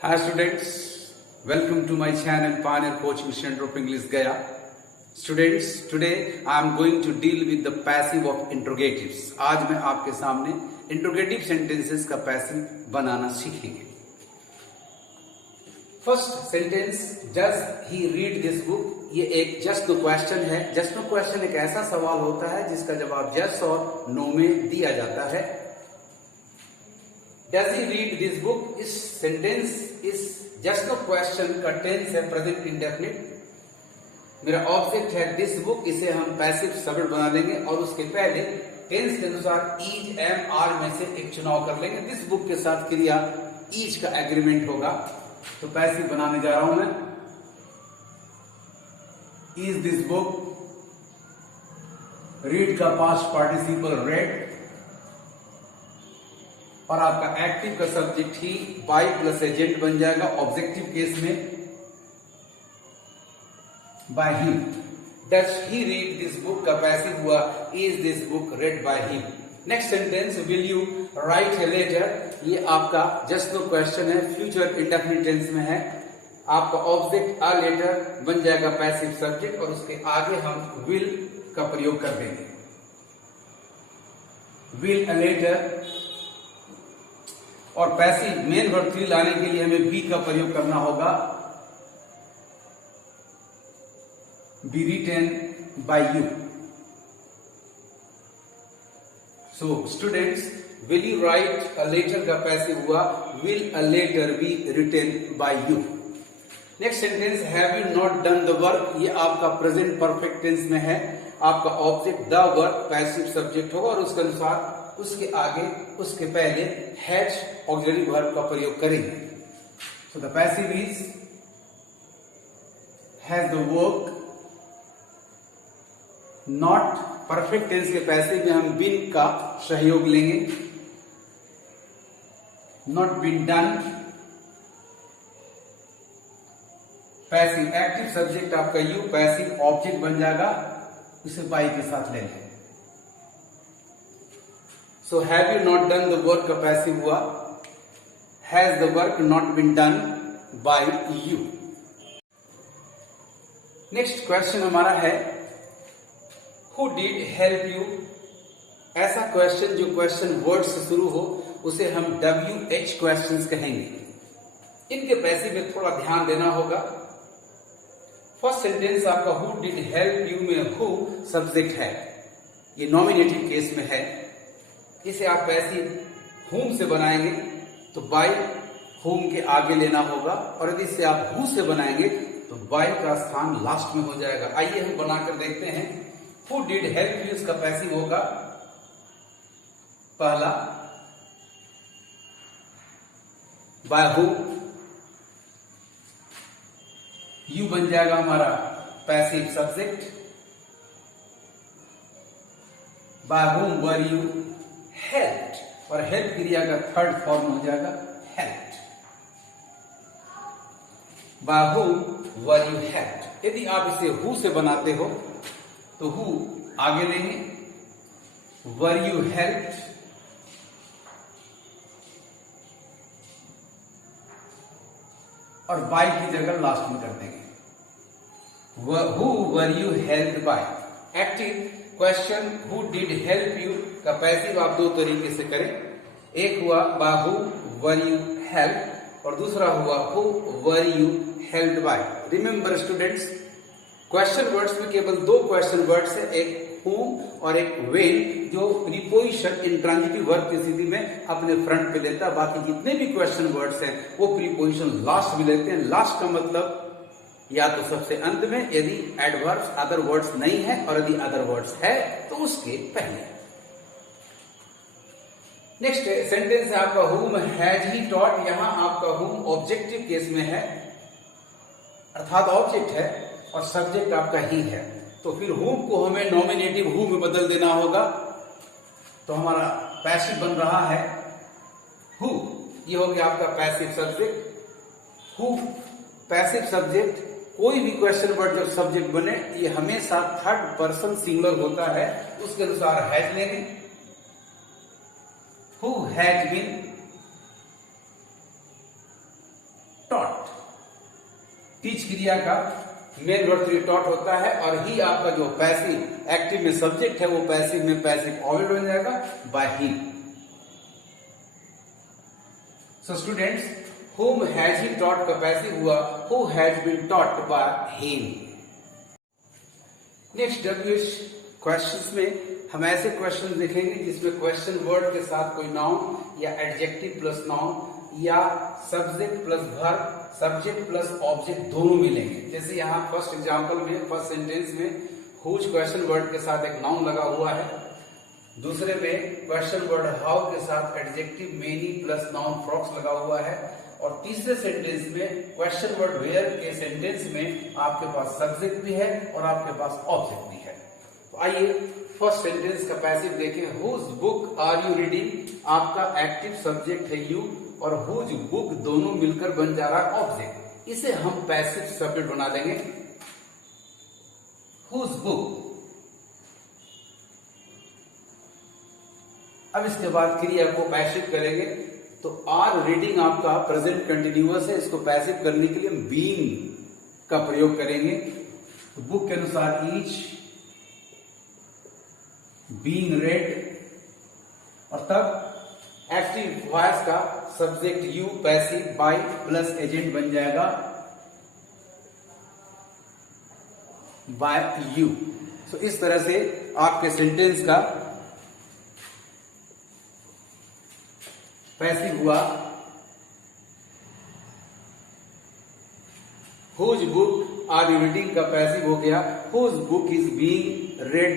Hi students, welcome to my channel Pioneer Coaching Center of English Gaya. Students, today I am going to deal with the passive of interrogatives. आज मैं आपके सामने interrogative sentences का passive बनाना सीखेंगे. First sentence, does he read this book? ये एक just no question है. Just no question एक ऐसा सवाल होता है जिसका जवाब yes और no में दिया जाता है. Does he read this book? इस सेंटेंस इस just no question का टेंस है प्रेजेंट इंडेफिनिट. मेरा ऑब्जेक्ट है दिस बुक, इसे हम पैसिव सब्जेक्ट बना लेंगे और उसके पहले टेंस के अनुसार इज एम आर में से एक चुनाव कर लेंगे. दिस बुक के साथ क्रिया इज का एग्रीमेंट होगा, तो पैसिव बनाने जा रहा हूं मैं. इज दिस बुक, रीड का पास्ट पार्टिसिपल रेड और आपका एक्टिव का सब्जेक्ट ही बाय प्लस एजेंट बन जाएगा. ऑब्जेक्टिव केस में by him. Does he read this book का पैसिव हुआ is this book read by him. Next sentence, will you write a letter. ये आपका जस्ट नो क्वेश्चन है, फ्यूचर इंडेफिनिट टेंस में है. आपका ऑब्जेक्ट अ लेटर बन जाएगा पैसिव सब्जेक्ट और उसके आगे हम विल का प्रयोग कर देंगे. विल अ लेटर और पैसिव मेन वर्ब थ्री लाने के लिए हमें बी का प्रयोग करना होगा. Be written by you. So students, will you write a letter का पैसिव हुआ will a letter be written by you. Next sentence, have you not done the work. ये आपका प्रेजेंट परफेक्ट टेंस में है. आपका object the work passive subject होगा और उसके अनुसार उसके आगे उसके पहले हैज ऑक्सिलरी वर्ब का प्रयोग करेंगे. So the passive is has the work not. Perfect tense के पैसिव में हम बीन का सहयोग लेंगे. Not been done. Passive active subject आपका यू, पैसिव ऑब्जेक्ट बन जाएगा, इसे बाई के साथ ले लें. So have you not done the work का पैसिव हुआ has the work not been done by you. Next question हमारा है who did help you. ऐसा क्वेश्चन जो क्वेश्चन वर्ड से शुरू हो उसे हम WH क्वेश्चंस कहेंगे. इनके पैसिव में थोड़ा ध्यान देना होगा. फर्स्ट सेंटेंस आपका who did help you में who सब्जेक्ट है, ये नॉमिनेटिव केस में है. इसे आप पैसिव whom से बनाएंगे तो बाय whom के आगे लेना होगा और यदि इसे आप who से बनाएंगे तो बाय का स्थान लास्ट में हो जाएगा. आइए हम बनाकर देखते हैं. Who did help you इसका पैसिव होगा पहला by who. you बन जाएगा हमारा passive subject. by whom were you helped और हेल्प क्रिया का थर्ड फॉर्म हो जाएगा helped. by whom were you helped. यदि आप इसे who से बनाते हो तो who आगे लेंगे, were you helped और by की जगह लास्ट में कर देंगे. who were you helped by. Active question who did help you का पैसिव आप दो तरीके से करें. एक हुआ by who were you helped और दूसरा हुआ who were you helped by. Remember students, question words में केवल दो क्वेश्चन वर्ड्स है, एक whom और एक when, जो प्रीपोजिशन इंट्रांजिटिव वर्ब की स्थिति में अपने फ्रंट पे लेता है. बाकी जितने भी क्वेश्चन वर्ड्स हैं वो प्रीपोजिशन लास्ट में लेते हैं. लास्ट का मतलब या तो सबसे अंत में यदि एडवर्ब्स अदर वर्ड्स नहीं है और यदि अदर वर्ड्स है तो उसके पहले. नेक्स्ट सेंटेंस है आपका whom has he taught. यहां आपका whom ऑब्जेक्टिव केस में है, अर्थात ऑब्जेक्ट है और सब्जेक्ट आपका ही है. तो फिर whom को हमें नॉमिनेटिव who में बदल देना होगा. तो हमारा पैसिव बन रहा है who. ये हो गया आपका passive subject. who passive subject. कोई भी क्वेश्चन वर्ड जब सब्जेक्ट बने ये हमेशा थर्ड पर्सन सिंगुलर होता है, उसके अनुसार हैज लेंगे. who has been taught. Teach क्रिया का मेन वर्ब थ्री टॉट होता है और ही आपका जो पैसिव एक्टिव में सब्जेक्ट है वो पैसिव में पैसिव ऑब्जेक्ट बन जाएगा by he. So students, whom has he taught का पैसिव हुआ who has been taught by him। Next WH questions में हम ऐसे क्वेश्चन देखेंगे जिसमें क्वेश्चन वर्ड के साथ कोई नाउन या एडजेक्टिव प्लस नाउन या subject plus verb, subject plus object दोनों मिलेंगे। जैसे यहाँ फर्स्ट एग्जांपल में फर्स्ट सेंटेंस में हुज क्वेश्चन वर्ड के साथ एक नाउन लगा हुआ है, दूसरे में क्वेश्चन वर्ड हाउ के साथ adjective many plus noun frogs लगा हुआ है, और तीसरे सेंटेंस में क्वेश्चन वर्ड वेयर के सेंटेंस में आपके पास सब्जेक्ट भी है और आपके पास ऑब्जेक्ट भी है। तो आइए फर्स्ट सेंटेंस का पैसिव देखें। Whose book are you reading, आपका एक्टिव सब्जेक्ट है यू और हुज बुक दोनों मिलकर बन जा रहा है ऑब्जेक्ट। इसे हम पैसिव सब्जेक्ट बना देंगे हुज बुक। अब इसके बाद क्रिया को पैसिव करेंगे तो आर रीडिंग आपका प्रेजेंट कंटिन्यूअस है, इसको पैसिव करने के लिए हम बीइंग का प्रयोग करेंगे। तो बुक के अनुसार ईच बीइंग रेड, और तब एक्टिव वॉइस का subject you passive by plus agent बन जाएगा बाय यू। तो इस तरह से आपके सेंटेंस का पैसिव हुआ whose book are you reading का पैसिव हो गया whose book is being read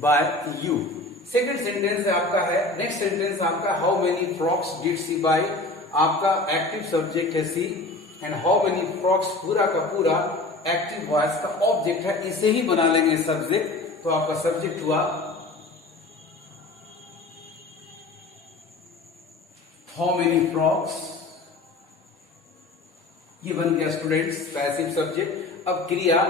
by you. Second sentence आपका है, नेक्स्ट सेंटेंस आपका how many frogs did she buy, आपका एक्टिव सब्जेक्ट है she and how many frogs पूरा का पूरा एक्टिव वॉइस का ऑब्जेक्ट है, इसे ही बना लेंगे सब्जेक्ट। तो आपका सब्जेक्ट हुआ हाउ मेनी फ्रॉक्स, ये बन गया स्टूडेंट्स पैसिव सब्जेक्ट। अब क्रिया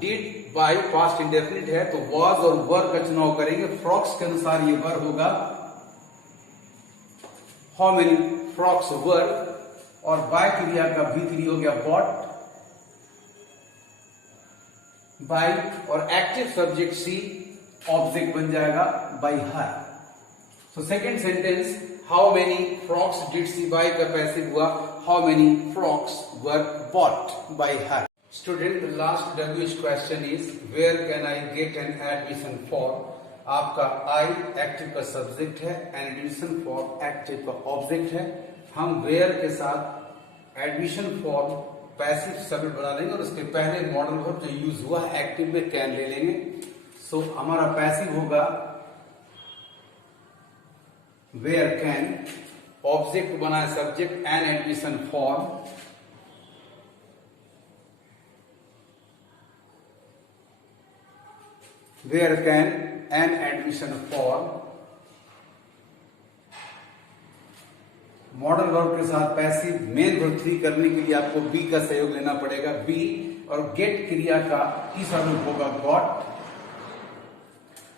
डिड बाय पास्ट इंडेफिनिट है तो वॉज और वर का चुनाव करेंगे। फ्रॉक्स के अनुसार ये वर होगा हाउ मेनी फ्रॉक्स वर, और बाय क्रिया का V3 हो गया बॉट बाय, और एक्टिव सब्जेक्ट सी ऑब्जेक्ट बन जाएगा by her. So second sentence how many frogs did she buy का पैसिव हुआ how many frogs were bought by her. Student, the last WH question is where can I get an admission form. आपका I active का subject है, admission form active का object है। हम where के साथ एडमिशन फॉर्म पैसिव सब्जेक्ट बना लेंगे और उसके पहले मॉडल वर्ब जो यूज हुआ है एक्टिव में कैन ले लेंगे। सो हमारा पैसिव होगा वेयर कैन, ऑब्जेक्ट बना है subject an admission form, where can an admission form. Modal verb के साथ पैसिव मेन वर्ब थ्री करने के लिए आपको बी का सहयोग लेना पड़ेगा बी, और गेट क्रिया का तीसरा रूप होगा गॉट,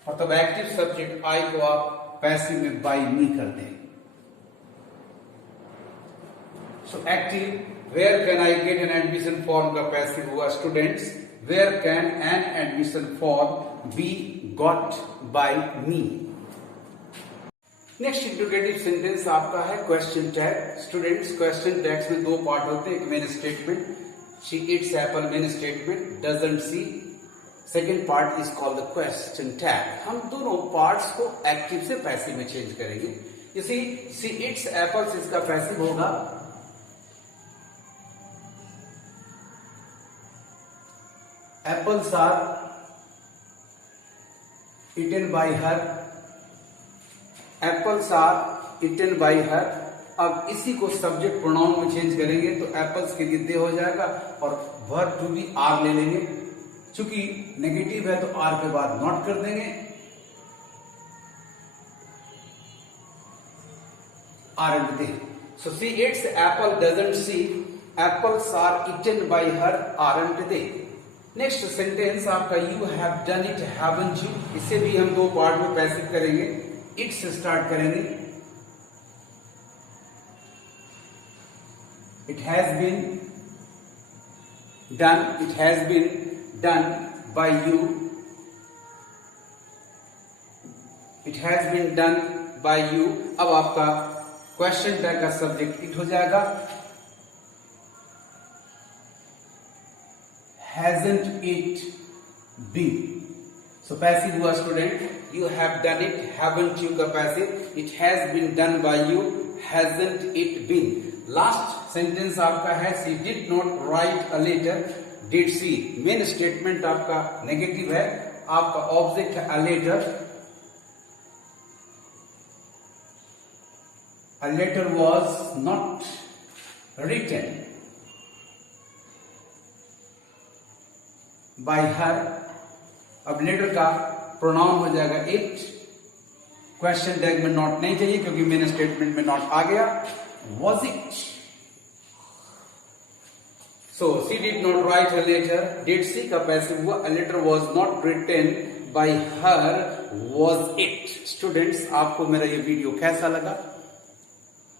और तब एक्टिव सब्जेक्ट आई को आप पैसिव में बाय मी कर दें। So active where can I get an admission form का पैसिव हुआ students where can an admission form be got by me. Next interrogative sentence आपका है question tag. Students, question tags में दो part होते हैं, एक main statement she eats apple, main statement doesn't see, second part is called the question tag. हम दोनों parts को एक्टिव से पैसिव में चेंज करेंगे। इसी शी इट्स एप्पल्स इसका पैसिव होगा apples are eaten by her, apples are eaten by her। अब इसी को सब्जेक्ट प्रोनाउन में चेंज करेंगे तो एप्पल्स के लिए दे हो जाएगा और वर्ब टू बी आर ले लेंगे। चूंकि नेगेटिव है तो आर के बाद नॉट कर देंगे, aren't they. So she eats apple doesn't she, apples are eaten by her, aren't they. Next sentence आपका you have done it haven't you, इसे भी हम दो पार्ट में पैसिव करेंगे। इट से स्टार्ट करेंगे, it has been, done, it has been done by you, it has been done by you। अब आपका क्वेश्चन टैग का सब्जेक्ट इट हो जाएगा। hasn't it been, so passive हुआ student, you have done it, haven't you का passive, it has been done by you, hasn't it been। Last sentence आपका है she did not write a letter, did she। Main statement आपका negative है, आपका object है a letter, a letter was not written by her। अब letter का pronoun हो जाएगा इट, क्वेश्चन टैग में नॉट नहीं चाहिए क्योंकि मेन स्टेटमेंट में नॉट आ गया। Was it, so she did not write a letter, did she का पैसिव हुआ, a letter was not written by her, was it. Students आपको मेरा ये वीडियो कैसा लगा,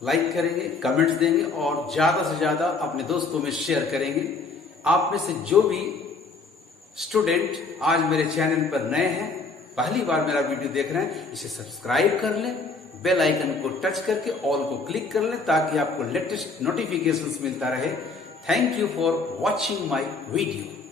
लाइक करेंगे, कमेंट्स देंगे और ज्यादा से ज्यादा अपने दोस्तों में शेयर करेंगे। आप में से जो भी स्टूडेंट आज मेरे चैनल पर नए हैं, पहली बार मेरा वीडियो देख रहे हैं, इसे सब्सक्राइब कर लें, बेल आइकन को टच करके ऑल को क्लिक कर लें ताकि आपको लेटेस्ट नोटिफिकेशंस मिलता रहे। Thank you for watching my video.